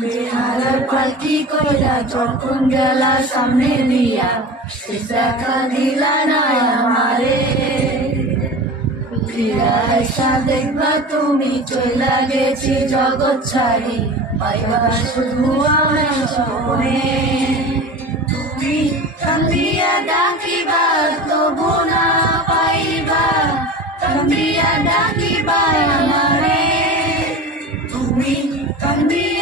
বেহালার পালকি কইরা যখন গেলা সামনে দিয়া, দেখা দিলা না আমারে। ফিরা আইসা দেখবা তুমি চইলা গেছি জগৎ ছাড়ি, পাইবা শুধু আমার স্বপ্নে। তুমি কান্দিয়া ডাকিবা তবু না পাইবা, কান্দিয়া ডাকিবা আমারে। তুমি কান্দিয়া